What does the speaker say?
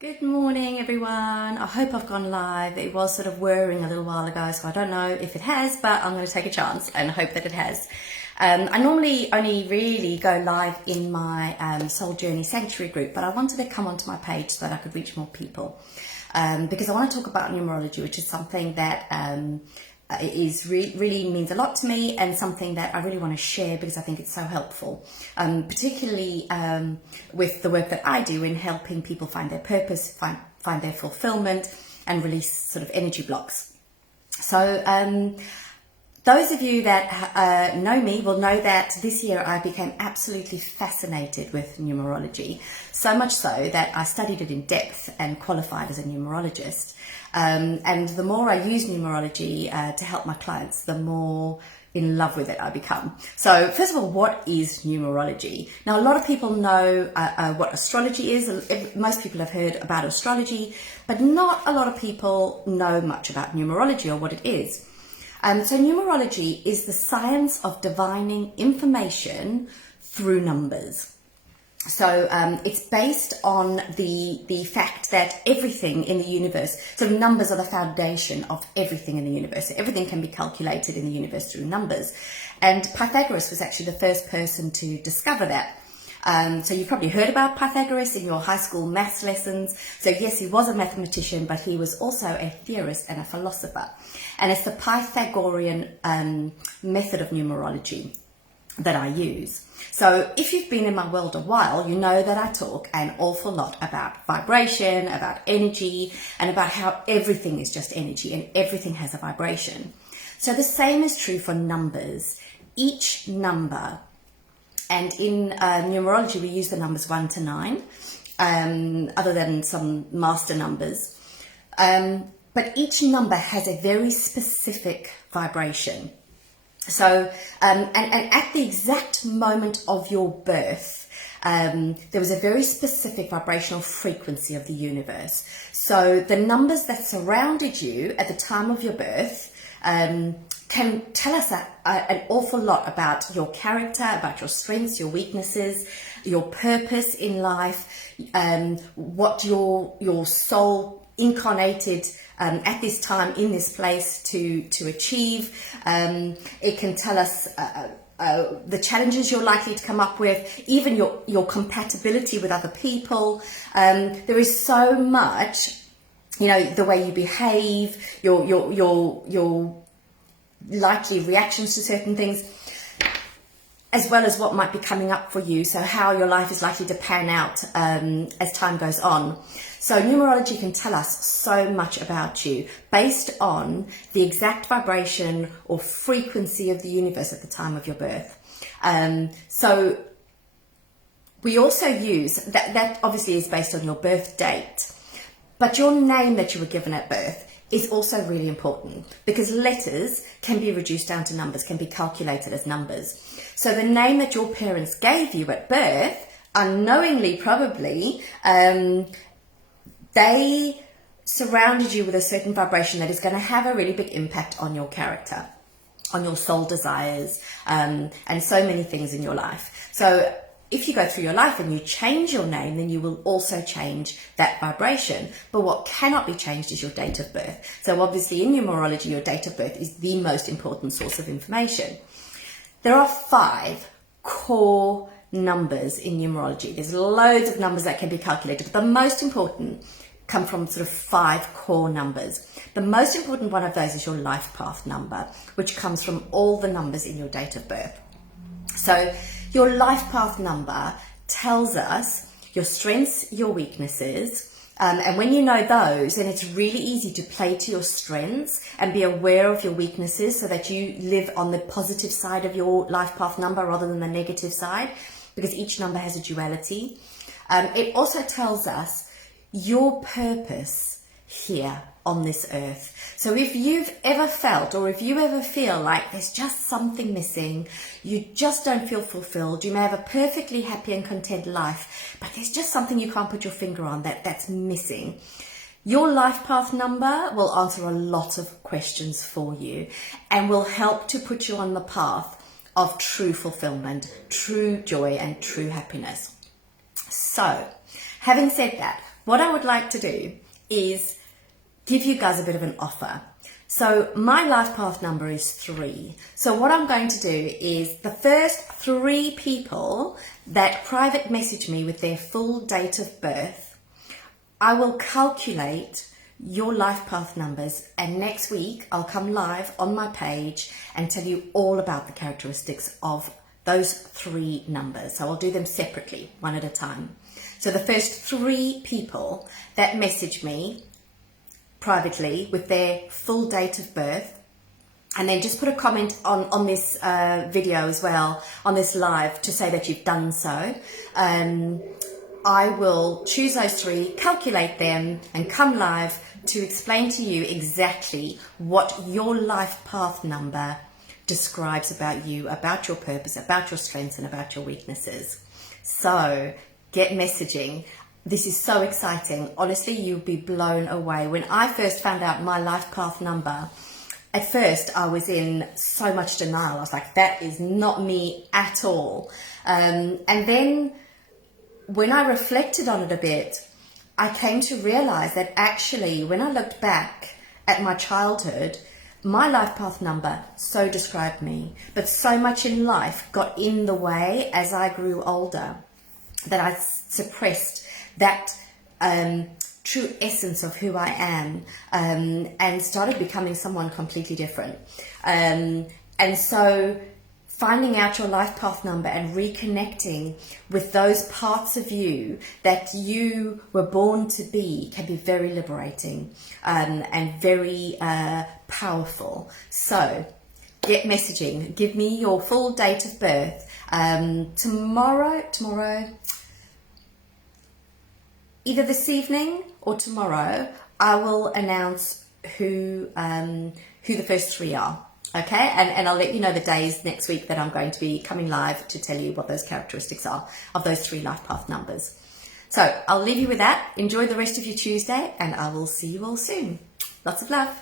Good morning, everyone. I hope I've gone live. It was sort of whirring a little while ago, so I don't know if it has, but I'm going to take a chance and hope that it has. I normally only really go live in my Soul Journey Sanctuary group, but I wanted to come onto my page so that I could reach more people because I want to talk about numerology, which is something that really means a lot to me, and something that I really want to share because I think it's so helpful, particularly with the work that I do in helping people find their purpose, find their fulfillment, and release sort of energy blocks. So those of you that know me will know that this year I became absolutely fascinated with numerology, so much so that I studied it in depth and qualified as a numerologist. And the more I use numerology to help my clients, the more in love with it I become. So first of all, what is numerology? Now, a lot of people know what astrology is. Most people have heard about astrology, but not a lot of people know much about numerology or what it is. So numerology is the science of divining information through numbers. So it's based on the fact that everything in the universe, so numbers are the foundation of everything in the universe. So everything can be calculated in the universe through numbers. And Pythagoras was actually the first person to discover that. So you've probably heard about Pythagoras in your high school maths lessons. So yes, he was a mathematician, but he was also a theorist and a philosopher. And it's the Pythagorean method of numerology that I use. So if you've been in my world a while, you know that I talk an awful lot about vibration, about energy, and about how everything is just energy and everything has a vibration. So the same is true for numbers. Each number, and in numerology we use the numbers 1 to 9, other than some master numbers, but each number has a very specific vibration. So, and at the exact moment of your birth, there was a very specific vibrational frequency of the universe. So the numbers that surrounded you at the time of your birth can tell us an awful lot about your character, about your strengths, your weaknesses, your purpose in life, what your soul incarnated at this time in this place to achieve. It can tell us the challenges you're likely to come up with, even your compatibility with other people. There is so much, the way you behave, your likely reactions to certain things, as well as what might be coming up for you. So how your life is likely to pan out as time goes on. So numerology can tell us so much about you based on the exact vibration or frequency of the universe at the time of your birth. So we also use, that obviously is based on your birth date, but your name that you were given at birth is also really important, because letters can be reduced down to numbers, can be calculated as numbers. So the name that your parents gave you at birth, unknowingly probably, they surrounded you with a certain vibration that is going to have a really big impact on your character, on your soul desires, and so many things in your life. So if you go through your life and you change your name, then you will also change that vibration. But what cannot be changed is your date of birth. So obviously in numerology, your date of birth is the most important source of information. There are 5 core numbers in numerology. There's loads of numbers that can be calculated, but the most important come from sort of 5 core numbers. The most important one of those is your life path number, which comes from all the numbers in your date of birth. So your life path number tells us your strengths, your weaknesses, and when you know those, then it's really easy to play to your strengths and be aware of your weaknesses so that you live on the positive side of your life path number rather than the negative side, because each number has a duality. It also tells us your purpose here on this earth. So if you've ever felt, or if you ever feel like there's just something missing, you just don't feel fulfilled, you may have a perfectly happy and content life, but there's just something you can't put your finger on that's missing. Your life path number will answer a lot of questions for you and will help to put you on the path of true fulfillment, true joy, and true happiness. So, having said that, what I would like to do is give you guys a bit of an offer. So my life path number is 3. So what I'm going to do is the first 3 people that private message me with their full date of birth, I will calculate your life path numbers, and next week I'll come live on my page and tell you all about the characteristics of those 3 numbers. So I'll do them separately, one at a time. So the first 3 people that message me privately with their full date of birth, and then just put a comment on this video as well, on this live, to say that you've done so. I will choose those 3, calculate them, and come live to explain to you exactly what your life path number describes about you, about your purpose, about your strengths, and about your weaknesses. So get messaging. This is so exciting. Honestly, you'll be blown away. When I first found out my life path number, at first I was in so much denial. I was like, that is not me at all. And then when I reflected on it a bit, I came to realize that actually, when I looked back at my childhood, my life path number so described me, but so much in life got in the way as I grew older that I suppressed that true essence of who I am, and started becoming someone completely different. And so finding out your life path number and reconnecting with those parts of you that you were born to be can be very liberating, and very powerful. So get messaging. Give me your full date of birth. Tomorrow, either this evening or tomorrow, I will announce who the first 3 are. Okay, and I'll let you know the days next week that I'm going to be coming live to tell you what those characteristics are of those 3 life path numbers. So I'll leave you with that. Enjoy the rest of your Tuesday, and I will see you all soon. Lots of love.